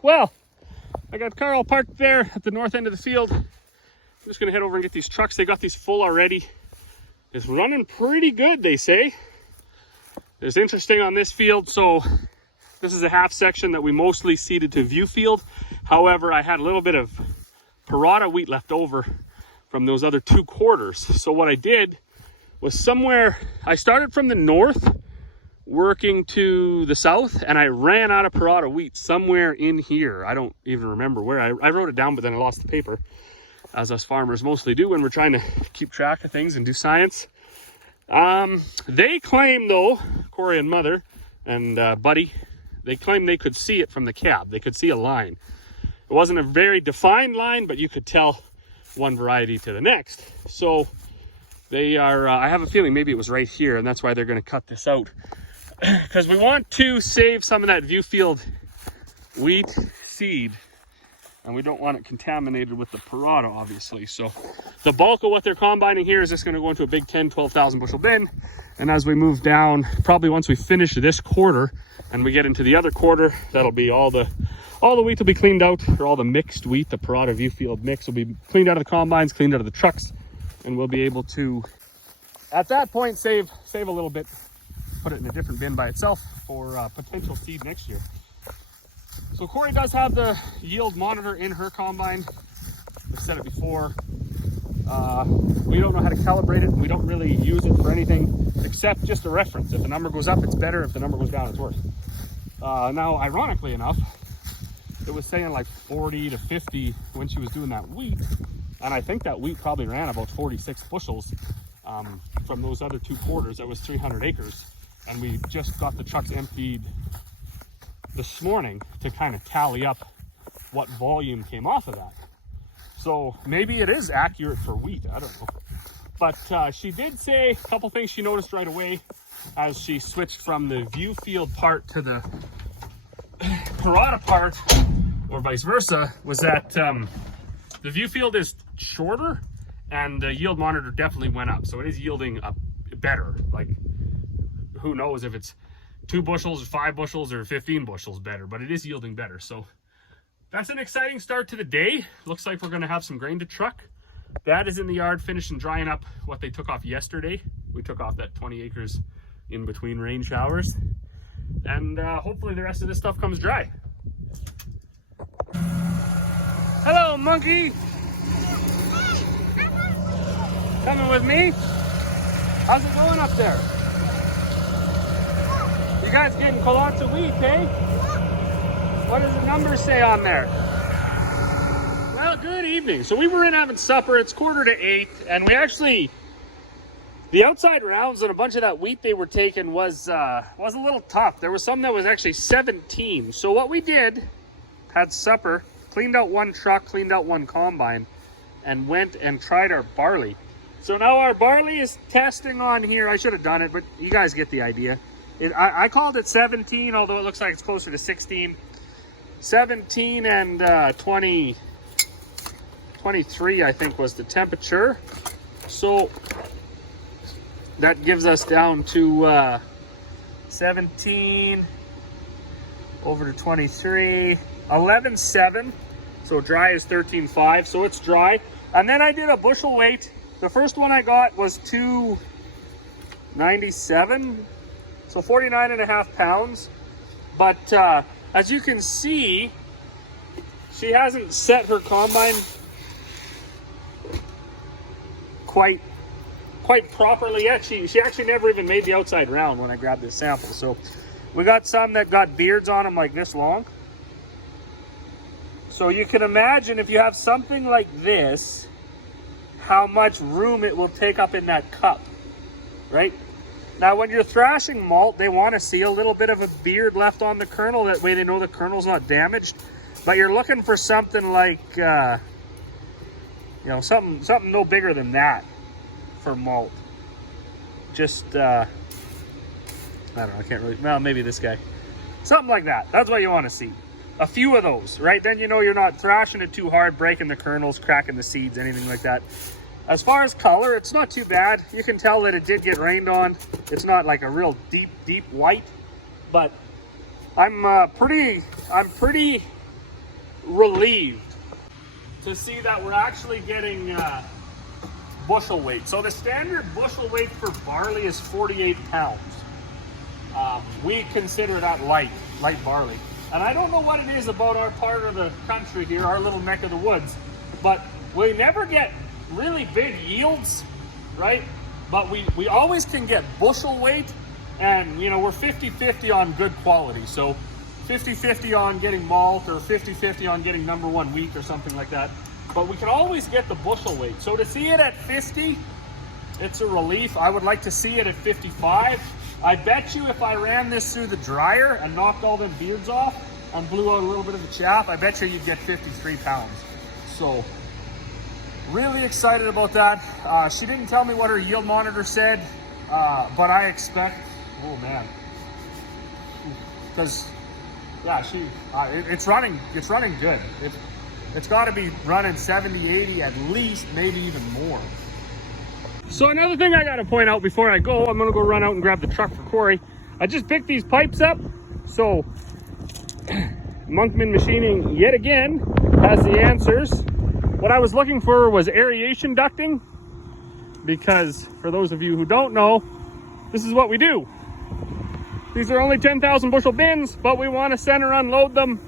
Well, I got Carl parked there at the north end of the field. I'm just gonna head over and get these trucks. They got these full already. It's running pretty good, they say. It's interesting on this field, so this is a half section that we mostly seeded to view field. However, I had a little bit of Parada wheat left over from those other 2 quarters. So what I did was I started from the north, working to the south, and I ran out of Parada wheat somewhere in here. I don't even remember where. I wrote it down, but then I lost the paper, as us farmers mostly do when we're trying to keep track of things and do science. They claim, though, Corey and Mother and Buddy, they claim they could see it from the cab. They could see a line. It wasn't a very defined line, but you could tell one variety to the next. So they are, I have a feeling maybe it was right here, and that's why they're going to cut this out. Because we want to save some of that view field wheat seed, and we don't want it contaminated with the Parada, obviously. So the bulk of what they're combining here is just going to go into a big 12,000 bushel bin. And as we move down, probably once we finish this quarter and we get into the other quarter, that'll be all the wheat will be cleaned out, or all the mixed wheat, the Parada view field mix will be cleaned out of the combines, cleaned out of the trucks, and we'll be able to, at that point, save a little bit, put it in a different bin by itself for potential seed next year. So Corey does have the yield monitor in her combine. I've said it before. We don't know how to calibrate it. We don't really use it for anything except just a reference. If the number goes up, it's better. If the number goes down, it's worse. Now, ironically enough, it was saying like 40 to 50 when she was doing that wheat. And I think that wheat probably ran about 46 bushels from those other 2 quarters. That was 300 acres. And we just got the trucks emptied this morning to kind of tally up what volume came off of that. So maybe it is accurate for wheat, I don't know. But she did say a couple things she noticed right away as she switched from the view field part to the Parada part, or vice versa, was that the view field is shorter and the yield monitor definitely went up. So it is yielding up better. Like, who knows if it's 2 bushels or 5 bushels or 15 bushels better, but it is yielding better. So that's an exciting start to the day. Looks like we're going to have some grain to truck. That is in the yard finishing drying up what they took off yesterday. We took off that 20 acres in between rain showers. And hopefully the rest of this stuff comes dry. Hello, monkey. Coming with me? How's it going up there? You guys getting lots of wheat, eh? What does the number say on there? Well, good evening. So we were in having supper. It's 7:45, and we actually, the outside rounds and a bunch of that wheat they were taking was a little tough. There was some that was actually 17. So what we did, had supper, cleaned out 1 truck, cleaned out 1 combine, and went and tried our barley. So now our barley is testing on here. I should have done it, but you guys get the idea. I called it 17, although it looks like it's closer to 16. 17 and 23, I think, was the temperature. So that gives us down to 17 over to 23, 11.7. So dry is 13.5, so it's dry. And then I did a bushel weight. The first one I got was 297. So 49.5 pounds, but as you can see, she hasn't set her combine quite properly yet. She actually never even made the outside round when I grabbed this sample. So we got some that got beards on them like this long. So you can imagine if you have something like this, how much room it will take up in that cup, right? Now, when you're thrashing malt, they want to see a little bit of a beard left on the kernel. That way they know the kernel's not damaged. But you're looking for something like, you know, something no bigger than that for malt. Just, I don't know, I can't really, well, maybe this guy. Something like that. That's what you want to see. A few of those, right? Then you know you're not thrashing it too hard, breaking the kernels, cracking the seeds, anything like that. As far as color, it's not too bad. You can tell that it did get rained on. It's not like a real deep white, but I'm pretty relieved to see that we're actually getting bushel weight. So the standard bushel weight for barley is 48 pounds. We consider that light barley. And I don't know what it is about our part of the country here, our little neck of the woods, but we never get really big yields, right? But we always can get bushel weight, and you know, we're 50-50 on good quality. So 50-50 on getting malt, or 50-50 on getting #1 wheat or something like that. But we can always get the bushel weight. So to see it at 50, it's a relief. I would like to see it at 55. I bet you if I ran this through the dryer and knocked all them beards off and blew out a little bit of the chaff, I bet you you'd get 53 pounds. So really excited about that. She didn't tell me what her yield monitor said, but I expect, oh man, because yeah, it's running good. It's got to be running 70, 80 at least, maybe even more. So another thing I got to point out before I go, I'm going to go run out and grab the truck for Corey. I just picked these pipes up. So Monkman Machining yet again has the answers. What I was looking for was aeration ducting, because for those of you who don't know, this is what we do. These are only 10,000 bushel bins, but we want to center unload them.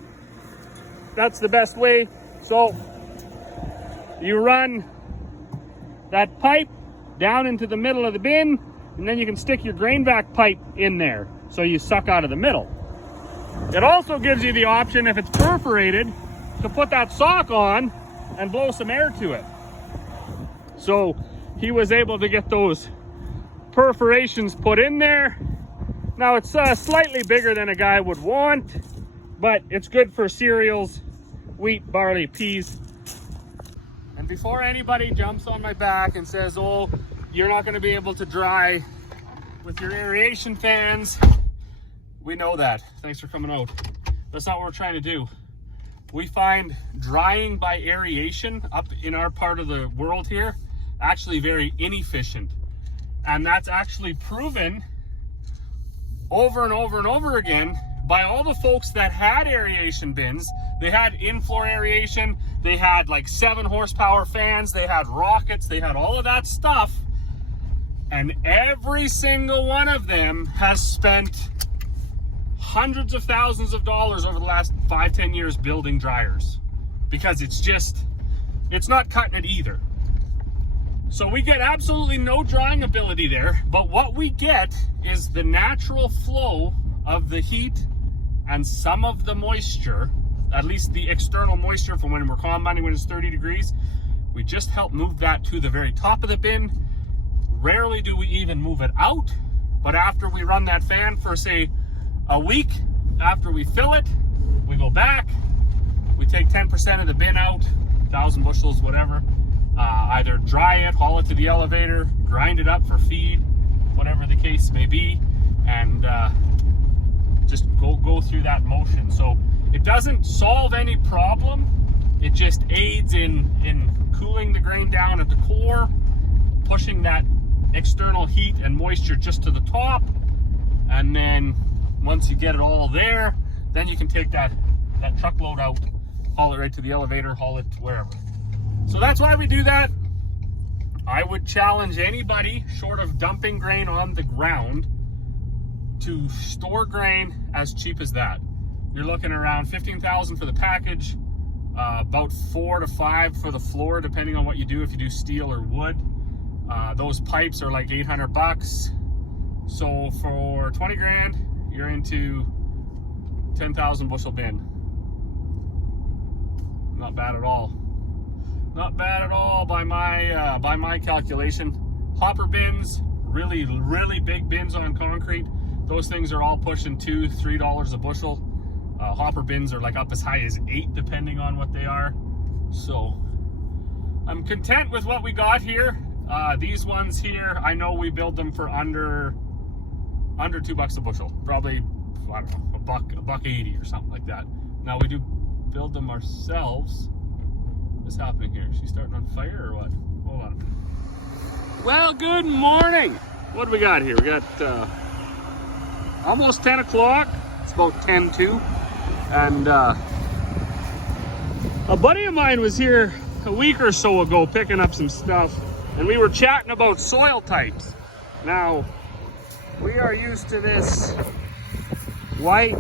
That's the best way. So you run that pipe down into the middle of the bin, and then you can stick your grain vac pipe in there, so you suck out of the middle. It also gives you the option, if it's perforated, to put that sock on and blow some air to it. So he was able to get those perforations put in there. Now it's slightly bigger than a guy would want, but it's good for cereals, wheat, barley, peas. And before anybody jumps on my back and says, oh, you're not going to be able to dry with your aeration fans, we know that. Thanks for coming out. That's not what we're trying to do. We find drying by aeration up in our part of the world here actually very inefficient. And that's actually proven over and over and over again by all the folks that had aeration bins. They had in-floor aeration, they had like 7 horsepower fans, they had rockets, they had all of that stuff. And every single one of them has spent hundreds of thousands of dollars over the last 5-10 years building dryers, because it's not cutting it either. So we get absolutely no drying ability there, but what we get is the natural flow of the heat and some of the moisture, at least the external moisture from when we're combining when it's 30 degrees. We just help move that to the very top of the bin. Rarely do we even move it out, but after we run that fan for say a week, after we fill it, we go back, we take 10% of the bin out, 1,000 bushels, whatever, either dry it, haul it to the elevator, grind it up for feed, whatever the case may be, and just go through that motion. So it doesn't solve any problem, it just aids in cooling the grain down at the core, pushing that external heat and moisture just to the top, and then once you get it all there, then you can take that truckload out, haul it right to the elevator, haul it wherever. So that's why we do that. I would challenge anybody short of dumping grain on the ground to store grain as cheap as that. You're looking around $15,000 for the package, about 4 to 5 for the floor, depending on what you do, if you do steel or wood. Those pipes are like 800 bucks. So for 20 grand, you're into 10,000 bushel bin. Not bad at all. Not bad at all by my calculation. Hopper bins, really big bins on concrete. Those things are all pushing $2, $3 a bushel. Hopper bins are like up as high as 8, depending on what they are. So I'm content with what we got here. These ones here, I know we build them for under $2 a bushel, probably, I don't know, a buck 80 or something like that. Now we do build them ourselves. What's happening here? Is she starting on fire or what? Hold on. Well, good morning. What do we got here? We got almost 10 o'clock. It's about 10 to, and A buddy of mine was here a week or so ago picking up some stuff, and we were chatting about soil types. Now, we are used to this white,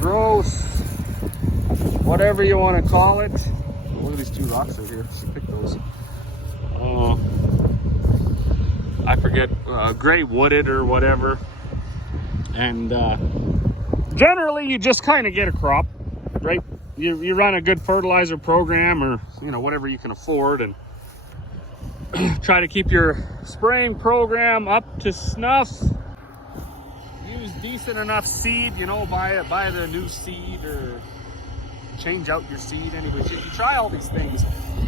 gross, whatever you want to call it. Oh, look at these 2 rocks right here. Should pick those. I forget, gray wooded or whatever. And generally, you just kind of get a crop, right? You run a good fertilizer program, or whatever you can afford, and try to keep your spraying program up to snuff. Use decent enough seed, buy the new seed or change out your seed. Anyways, you try all these things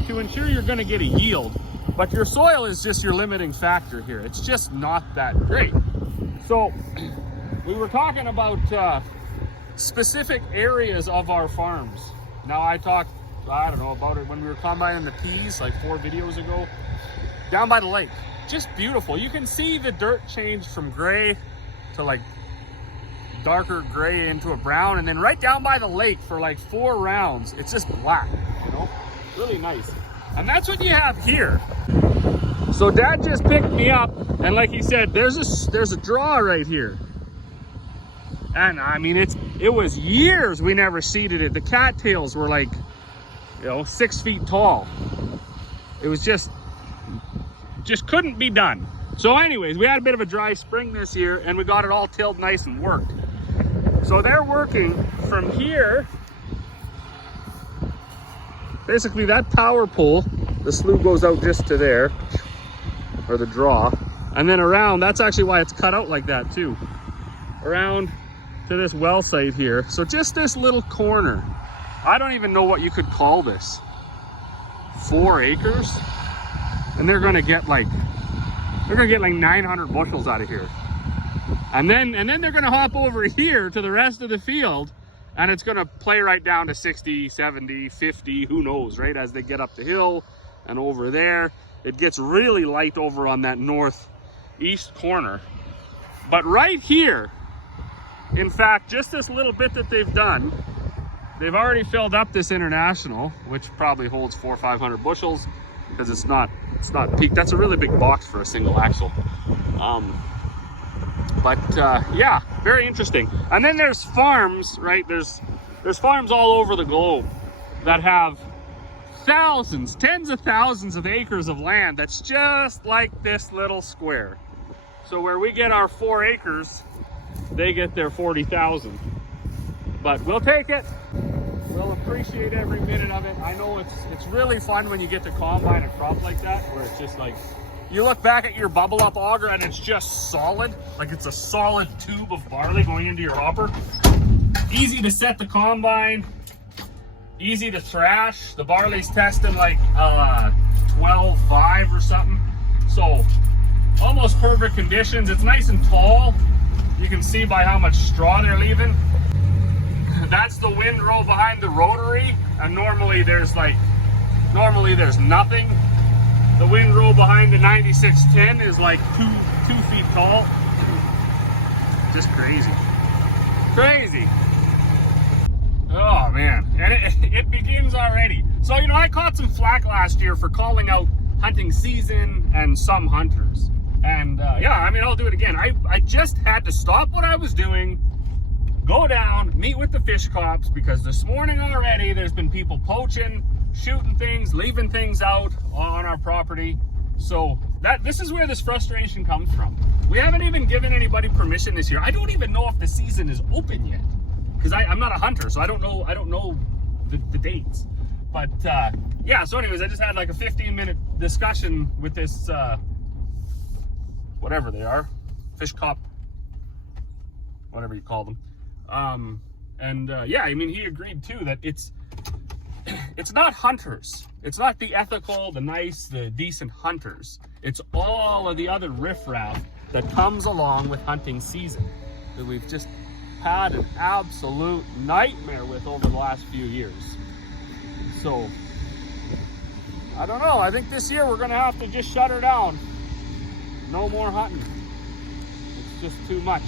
to ensure you're going to get a yield, but your soil is just your limiting factor here. It's just not that great. So we were talking about specific areas of our farms. Now I talked, I don't know, about it when we were combining the peas like 4 videos ago, down by the lake. Just beautiful. You can see the dirt change from gray to like darker gray into a brown, and then right down by the lake for like 4 rounds, it's just black, really nice. And that's what you have here. So Dad just picked me up, and like he said, there's a draw right here. And I mean, it was years we never seeded it. The cattails were like, 6 feet tall. It was just couldn't be done. So anyways, we had a bit of a dry spring this year, and we got it all tilled nice and worked. So they're working from here. Basically that power pole, the slough goes out just to there, or the draw. And then around, that's actually why it's cut out like that too. Around to this well site here. So just this little corner. I don't even know what you could call this. 4 acres? And they're gonna get like 900 bushels out of here. And then they're gonna hop over here to the rest of the field, and it's gonna play right down to 60, 70, 50, who knows, right? As they get up the hill and over there. It gets really light over on that northeast corner. But right here, in fact, just this little bit that they've done, they've already filled up this international, which probably holds 400 or 500 bushels, because it's not peaked. That's a really big box for a single axle. Yeah, very interesting. And then there's farms, right? There's farms all over the globe that have thousands, tens of thousands of acres of land that's just like this little square. So where we get our 4 acres, they get their 40,000. But we'll take it. We'll appreciate every minute of it. I know it's really fun when you get to combine a crop like that, where it's just like, you look back at your bubble up auger and it's just solid, like it's a solid tube of barley going into your hopper. Easy to set the combine, easy to thrash. The barley's testing like 12.5 or something. So almost perfect conditions. It's nice and tall. You can see by how much straw they're leaving. That's the windrow behind the rotary, and normally there's nothing. The windrow behind the 9610 is like two feet tall. Just crazy. Crazy. Oh man, and it begins already. So I caught some flack last year for calling out hunting season and some hunters. And yeah, I mean, I'll do it again. I just had to stop what I was doing, go down, meet with the fish cops, because this morning already there's been people poaching, shooting things, leaving things out on our property. So this is where this frustration comes from. We haven't even given anybody permission this year. I don't even know if the season is open yet, because I'm not a hunter, so I don't know the dates. But yeah, so anyways, I just had like a 15-minute discussion with this whatever they are, fish cop, whatever you call them. Yeah, I mean, he agreed too that it's not hunters. It's not the ethical, the nice, the decent hunters. It's all of the other riffraff that comes along with hunting season that we've just had an absolute nightmare with over the last few years. So, I don't know. I think this year we're going to have to just shut her down. No more hunting. It's just too much.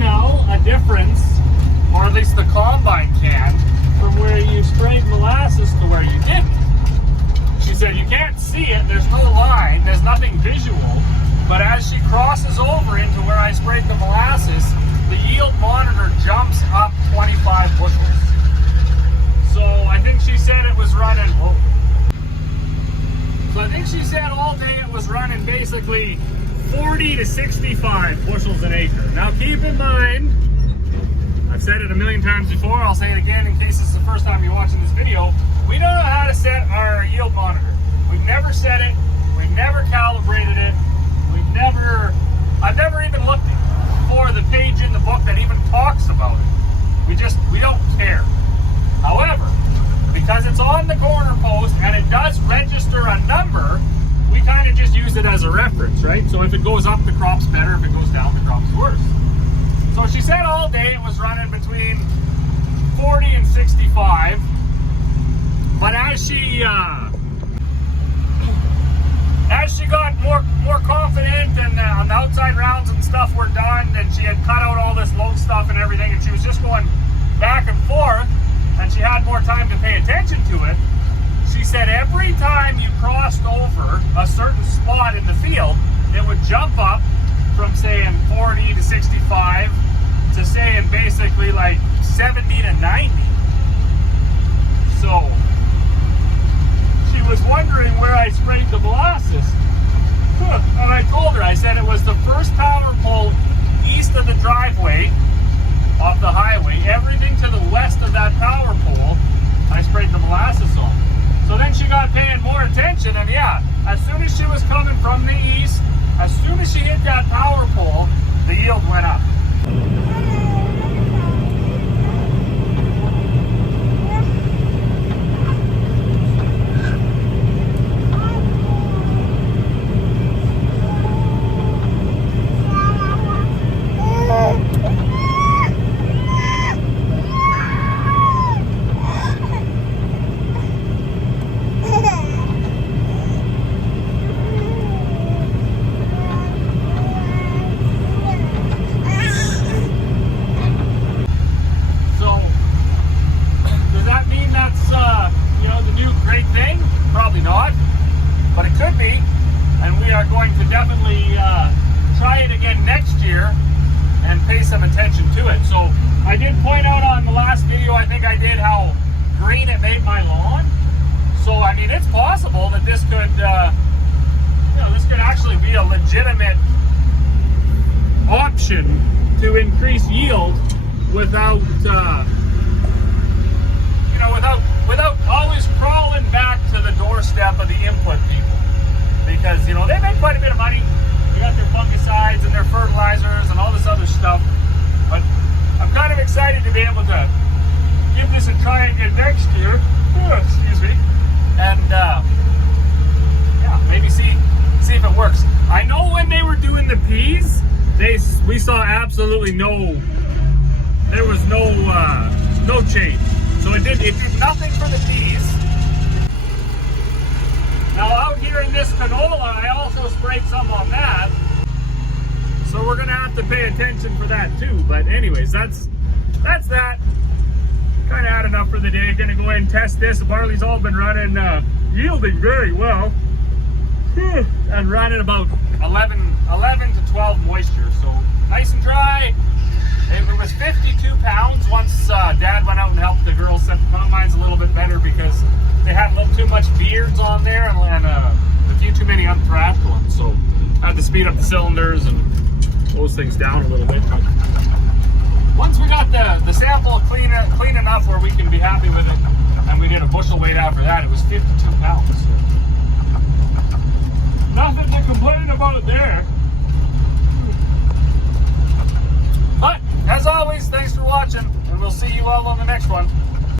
tell a difference, or at least the combine can, from where you sprayed molasses to where you didn't. She said you can't see it, there's no line, there's nothing visual, but as she crosses over into where I sprayed the molasses, the yield monitor jumps up 25 bushels. So I think she said it was running, so I think she said all day it was running basically 40 to 65 bushels an acre. Now keep in mind, I've said it a million times before, I'll say it again in case it's the first time you're watching this video, we don't know how to set our yield monitor. We've never set it, we've never calibrated it, I've never even looked for the page in the book that even talks about it. We don't care. However, because it's on the corner post and it does register a number, we kind of just use it as a reference, right? So if it goes up, the crop's better. If it goes down, the crop's worse. So she said all day it was running between 40 and 65. But as she got more confident and the outside rounds and stuff were done, and she had cut out all this low stuff and everything, and she was just going back and forth, and she had more time to pay attention to it, she said every time you crossed over a certain spot in the field, it would jump up from saying 40 to 65 to saying basically like 70 to 90. So she was wondering where I sprayed the molasses. And I told her, I said it was the first power pole east of the driveway off the highway. Everything to the west of that power pole, I sprayed the molasses on. So then she got paying more attention, and yeah, as soon as she was coming from the east, as soon as she hit that power pole, the yield went up. Probably not, but it could be, and we are going to definitely try it again next year and pay some attention to it. So I did point out on the last video, I think I did, how green it made my lawn. So I mean, it's possible that this could, this could actually be a legitimate option to increase yield without without always crawling back to the doorstep of the input people. Because, they make quite a bit of money. They got their fungicides and their fertilizers and all this other stuff. But I'm kind of excited to be able to give this a try again next year. Excuse me. And, maybe see if it works. I know when they were doing the peas, we saw absolutely there was no change. So it did nothing for the peas. Now out here in this canola, I also sprayed some on that. So we're gonna have to pay attention for that too. But anyways, that's that. Kind of had enough for the day. Gonna go ahead and test this. The barley's all been running, yielding very well. And running about 11 to 12 moisture. So nice and dry. It was 52 pounds once Dad went out and helped the girls set the combines a little bit better because they had a little too much beards on there and a few too many unthrashed ones. So I had to speed up the cylinders and close things down a little bit. But once we got the sample clean enough where we can be happy with it, and we did a bushel weight after that, it was 52 pounds. So nothing to complain about there. But, as always, thanks for watching, and we'll see you all on the next one.